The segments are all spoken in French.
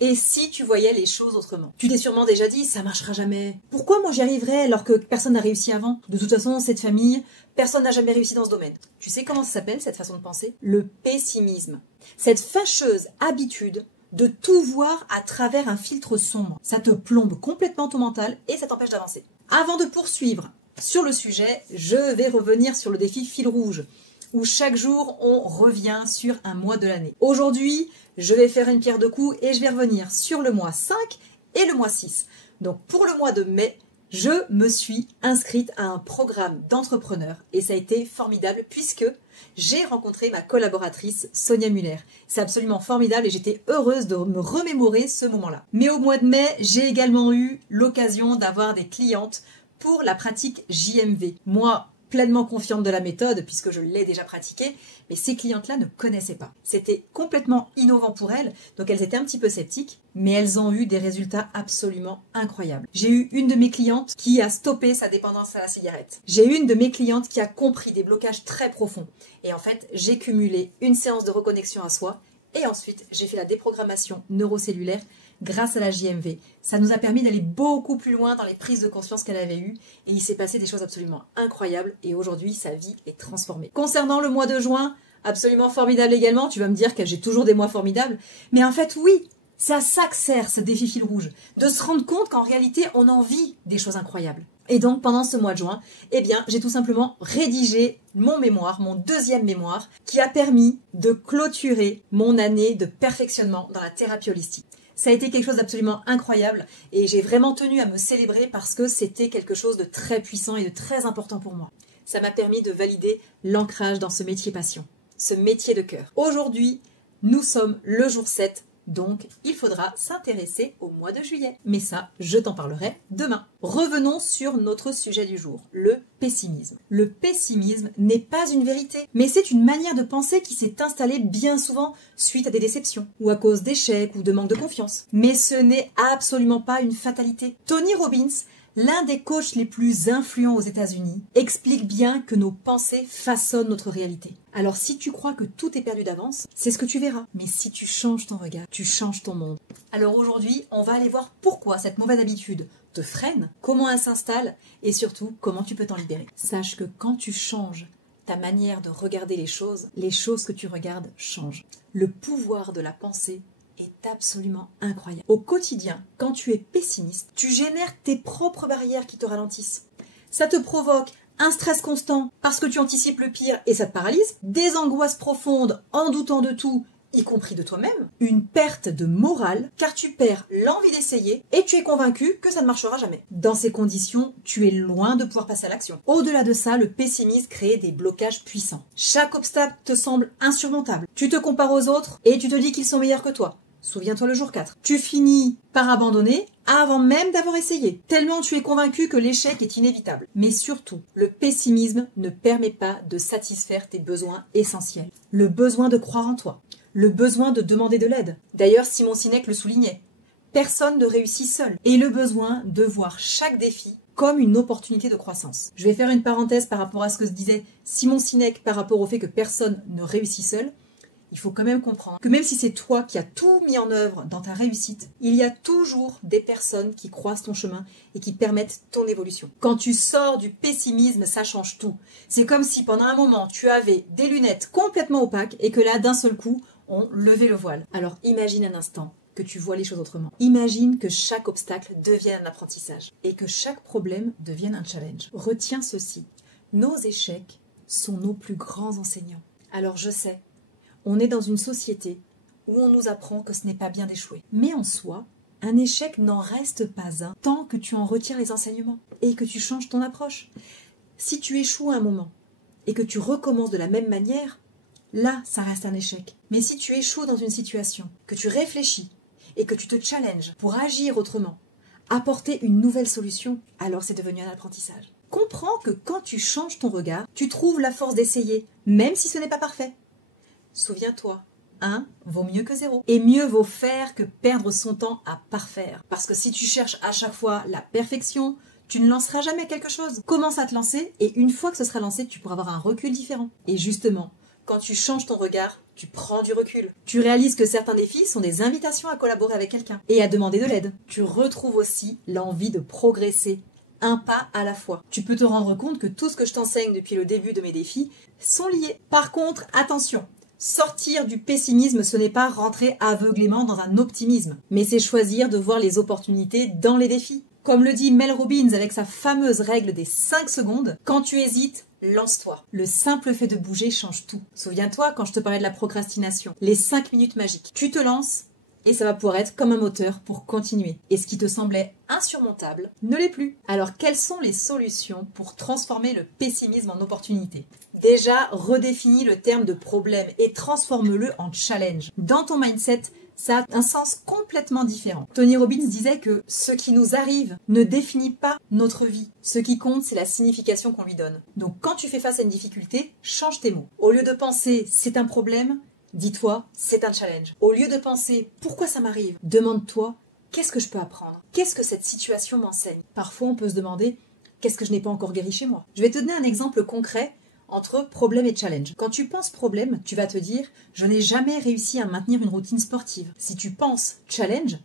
Et si tu voyais les choses autrement? Tu t'es sûrement déjà dit, ça marchera jamais. Pourquoi moi j'y arriverais alors que personne n'a réussi avant? De toute façon, cette famille, personne n'a jamais réussi dans ce domaine. Tu sais comment ça s'appelle cette façon de penser? Le pessimisme. Cette fâcheuse habitude de tout voir à travers un filtre sombre. Ça te plombe complètement ton mental et ça t'empêche d'avancer. Avant de poursuivre sur le sujet, je vais revenir sur le défi fil rouge, où chaque jour on revient sur un mois de l'année. Aujourd'hui, je vais faire une pierre deux coups et je vais revenir sur le mois 5 et le mois 6. Donc pour le mois de mai, je me suis inscrite à un programme d'entrepreneur et ça a été formidable puisque j'ai rencontré ma collaboratrice Sonia Muller. C'est absolument formidable et j'étais heureuse de me remémorer ce moment-là. Mais au mois de mai, j'ai également eu l'occasion d'avoir des clientes pour la pratique JMV. Moi, pleinement confiante de la méthode puisque je l'ai déjà pratiquée, mais ces clientes-là ne connaissaient pas. C'était complètement innovant pour elles, donc elles étaient un petit peu sceptiques, mais elles ont eu des résultats absolument incroyables. J'ai eu une de mes clientes qui a stoppé sa dépendance à la cigarette. J'ai eu une de mes clientes qui a compris des blocages très profonds. Et en fait, j'ai cumulé une séance de reconnexion à soi et ensuite j'ai fait la déprogrammation neurocellulaire grâce à la JMV. Ça nous a permis d'aller beaucoup plus loin dans les prises de conscience qu'elle avait eues et il s'est passé des choses absolument incroyables et aujourd'hui sa vie est transformée. Concernant le mois de juin, absolument formidable également, tu vas me dire que j'ai toujours des mois formidables, mais en fait oui, c'est à ça que sert ce défi fil rouge, de se rendre compte qu'en réalité on en vit des choses incroyables. Et donc pendant ce mois de juin, eh bien j'ai tout simplement rédigé mon mémoire, mon deuxième mémoire, qui a permis de clôturer mon année de perfectionnement dans la thérapie holistique. Ça a été quelque chose d'absolument incroyable et j'ai vraiment tenu à me célébrer parce que c'était quelque chose de très puissant et de très important pour moi. Ça m'a permis de valider l'ancrage dans ce métier passion, ce métier de cœur. Aujourd'hui, nous sommes le jour 7, donc il faudra s'intéresser au mois de juillet. Mais ça, je t'en parlerai demain. Revenons sur notre sujet du jour, le pessimisme. Le pessimisme n'est pas une vérité, mais c'est une manière de penser qui s'est installée bien souvent suite à des déceptions, ou à cause d'échecs ou de manque de confiance. Mais ce n'est absolument pas une fatalité. Tony Robbins, l'un des coachs les plus influents aux États-Unis, explique bien que nos pensées façonnent notre réalité. Alors si tu crois que tout est perdu d'avance, c'est ce que tu verras. Mais si tu changes ton regard, tu changes ton monde. Alors aujourd'hui, on va aller voir pourquoi cette mauvaise habitude te freine, comment elle s'installe et surtout comment tu peux t'en libérer. Sache que quand tu changes ta manière de regarder les choses que tu regardes changent. Le pouvoir de la pensée est absolument incroyable. Au quotidien, quand tu es pessimiste, tu génères tes propres barrières qui te ralentissent. Ça te provoque un stress constant parce que tu anticipes le pire et ça te paralyse, des angoisses profondes en doutant de tout, y compris de toi-même, une perte de morale car tu perds l'envie d'essayer et tu es convaincu que ça ne marchera jamais. Dans ces conditions, tu es loin de pouvoir passer à l'action. Au-delà de ça, le pessimisme crée des blocages puissants. Chaque obstacle te semble insurmontable. Tu te compares aux autres et tu te dis qu'ils sont meilleurs que toi. Souviens-toi le jour 4. Tu finis par abandonner avant même d'avoir essayé, tellement tu es convaincu que l'échec est inévitable. Mais surtout, le pessimisme ne permet pas de satisfaire tes besoins essentiels. Le besoin de croire en toi, le besoin de demander de l'aide. D'ailleurs, Simon Sinek le soulignait. Personne ne réussit seul. Et le besoin de voir chaque défi comme une opportunité de croissance. Je vais faire une parenthèse par rapport à ce que se disait Simon Sinek par rapport au fait que personne ne réussit seul. Il faut quand même comprendre que même si c'est toi qui as tout mis en œuvre dans ta réussite, il y a toujours des personnes qui croisent ton chemin et qui permettent ton évolution. Quand tu sors du pessimisme, ça change tout. C'est comme si pendant un moment, tu avais des lunettes complètement opaques et que là, d'un seul coup, on levait le voile. Alors imagine un instant que tu vois les choses autrement. Imagine que chaque obstacle devienne un apprentissage et que chaque problème devienne un challenge. Retiens ceci, nos échecs sont nos plus grands enseignants. Alors je sais, on est dans une société où on nous apprend que ce n'est pas bien d'échouer. Mais en soi, un échec n'en reste pas un tant que tu en retires les enseignements et que tu changes ton approche. Si tu échoues à un moment et que tu recommences de la même manière, là, ça reste un échec. Mais si tu échoues dans une situation, que tu réfléchis et que tu te challenges pour agir autrement, apporter une nouvelle solution, alors c'est devenu un apprentissage. Comprends que quand tu changes ton regard, tu trouves la force d'essayer, même si ce n'est pas parfait. Souviens-toi, 1 vaut mieux que 0. Et mieux vaut faire que perdre son temps à parfaire. Parce que si tu cherches à chaque fois la perfection, tu ne lanceras jamais quelque chose. Commence à te lancer et une fois que ce sera lancé, tu pourras avoir un recul différent. Et justement, quand tu changes ton regard, Tu prends du recul. Tu réalises que certains défis sont des invitations à collaborer avec quelqu'un et à demander de l'aide. Tu retrouves aussi l'envie de progresser, un pas à la fois. Tu peux te rendre compte que tout ce que je t'enseigne depuis le début de mes défis sont liés. Par contre, attention, sortir du pessimisme, ce n'est pas rentrer aveuglément dans un optimisme, mais c'est choisir de voir les opportunités dans les défis. Comme le dit Mel Robbins avec sa fameuse règle des 5 secondes, quand tu hésites, lance-toi. Le simple fait de bouger change tout. Souviens-toi quand je te parlais de la procrastination, les 5 minutes magiques. Tu te lances et ça va pouvoir être comme un moteur pour continuer. Et ce qui te semblait insurmontable ne l'est plus. Alors quelles sont les solutions pour transformer le pessimisme en opportunité ? Déjà, redéfinis le terme de problème et transforme-le en challenge. Dans ton mindset, ça a un sens complètement différent. Tony Robbins disait que ce qui nous arrive ne définit pas notre vie. Ce qui compte, c'est la signification qu'on lui donne. Donc quand tu fais face à une difficulté, change tes mots. Au lieu de penser « c'est un problème », dis-toi « c'est un challenge ». Au lieu de penser « pourquoi ça m'arrive », demande-toi « qu'est-ce que je peux apprendre ? Qu'est-ce que cette situation m'enseigne ?» Parfois, on peut se demander « qu'est-ce que je n'ai pas encore guéri chez moi ?» Je vais te donner un exemple concret entre problème et challenge. Quand tu penses problème, tu vas te dire « je n'ai jamais réussi à maintenir une routine sportive ». Si tu penses challenge,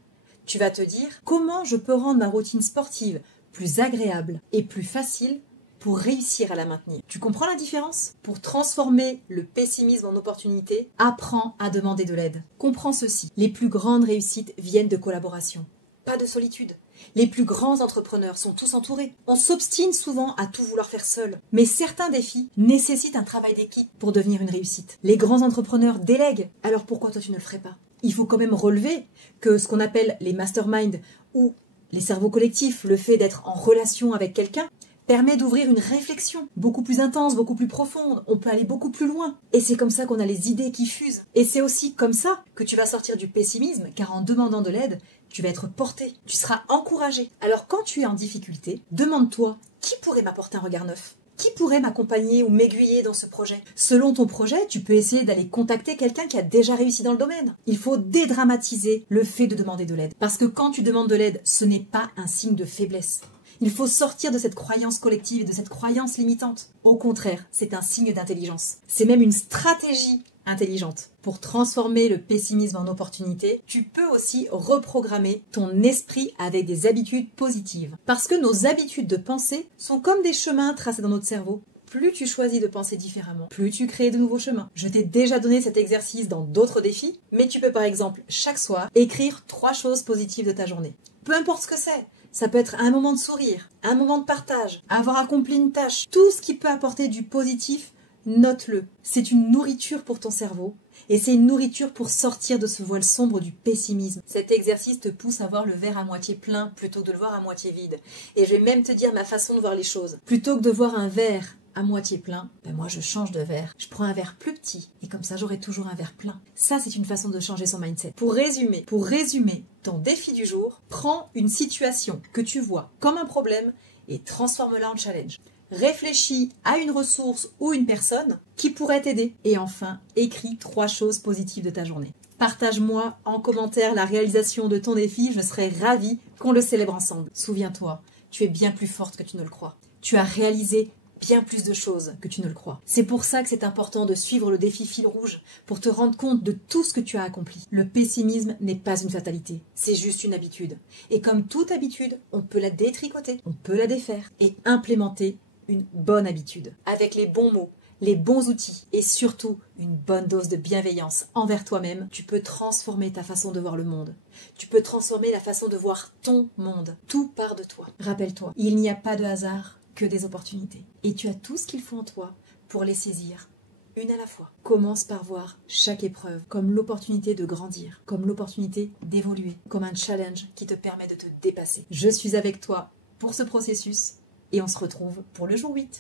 tu vas te dire « comment je peux rendre ma routine sportive plus agréable et plus facile pour réussir à la maintenir ». Tu comprends la différence ? Pour transformer le pessimisme en opportunité, apprends à demander de l'aide. Comprends ceci, les plus grandes réussites viennent de collaboration, pas de solitude. Les plus grands entrepreneurs sont tous entourés. On s'obstine souvent à tout vouloir faire seul. Mais certains défis nécessitent un travail d'équipe pour devenir une réussite. Les grands entrepreneurs délèguent. Alors pourquoi toi tu ne le ferais pas ? Il faut quand même relever que ce qu'on appelle les masterminds ou les cerveaux collectifs, le fait d'être en relation avec quelqu'un, permet d'ouvrir une réflexion beaucoup plus intense, beaucoup plus profonde. On peut aller beaucoup plus loin. Et c'est comme ça qu'on a les idées qui fusent. Et c'est aussi comme ça que tu vas sortir du pessimisme, car en demandant de l'aide, tu vas être porté, tu seras encouragé. Alors quand tu es en difficulté, demande-toi qui pourrait m'apporter un regard neuf ? Qui pourrait m'accompagner ou m'aiguiller dans ce projet ? Selon ton projet, tu peux essayer d'aller contacter quelqu'un qui a déjà réussi dans le domaine. Il faut dédramatiser le fait de demander de l'aide. Parce que quand tu demandes de l'aide, ce n'est pas un signe de faiblesse. Il faut sortir de cette croyance collective et de cette croyance limitante. Au contraire, c'est un signe d'intelligence. C'est même une stratégie intelligente. Pour transformer le pessimisme en opportunité, tu peux aussi reprogrammer ton esprit avec des habitudes positives. Parce que nos habitudes de pensée sont comme des chemins tracés dans notre cerveau. Plus tu choisis de penser différemment, plus tu crées de nouveaux chemins. Je t'ai déjà donné cet exercice dans d'autres défis, mais tu peux par exemple chaque soir écrire 3 choses positives de ta journée. Peu importe ce que c'est. Ça peut être un moment de sourire, un moment de partage, avoir accompli une tâche. Tout ce qui peut apporter du positif, note-le. C'est une nourriture pour ton cerveau et c'est une nourriture pour sortir de ce voile sombre du pessimisme. Cet exercice te pousse à voir le verre à moitié plein plutôt que de le voir à moitié vide. Et je vais même te dire ma façon de voir les choses. Plutôt que de voir un verre à moitié plein, moi je change de verre. Je prends un verre plus petit et comme ça j'aurai toujours un verre plein. Ça c'est une façon de changer son mindset. Pour résumer ton défi du jour, prends une situation que tu vois comme un problème et transforme-la en challenge. Réfléchis à une ressource ou une personne qui pourrait t'aider. Et enfin, écris 3 choses positives de ta journée. Partage-moi en commentaire la réalisation de ton défi, je serai ravie qu'on le célèbre ensemble. Souviens-toi, tu es bien plus forte que tu ne le crois. Tu as réalisé bien plus de choses que tu ne le crois. C'est pour ça que c'est important de suivre le défi fil rouge, pour te rendre compte de tout ce que tu as accompli. Le pessimisme n'est pas une fatalité, c'est juste une habitude. Et comme toute habitude, on peut la détricoter, on peut la défaire et implémenter une bonne habitude, avec les bons mots, les bons outils et surtout une bonne dose de bienveillance envers toi-même, tu peux transformer ta façon de voir le monde. Tu peux transformer la façon de voir ton monde. Tout part de toi. Rappelle-toi, il n'y a pas de hasard que des opportunités. Et tu as tout ce qu'il faut en toi pour les saisir, une à la fois. Commence par voir chaque épreuve comme l'opportunité de grandir, comme l'opportunité d'évoluer, comme un challenge qui te permet de te dépasser. Je suis avec toi pour ce processus et on se retrouve pour le jour 8.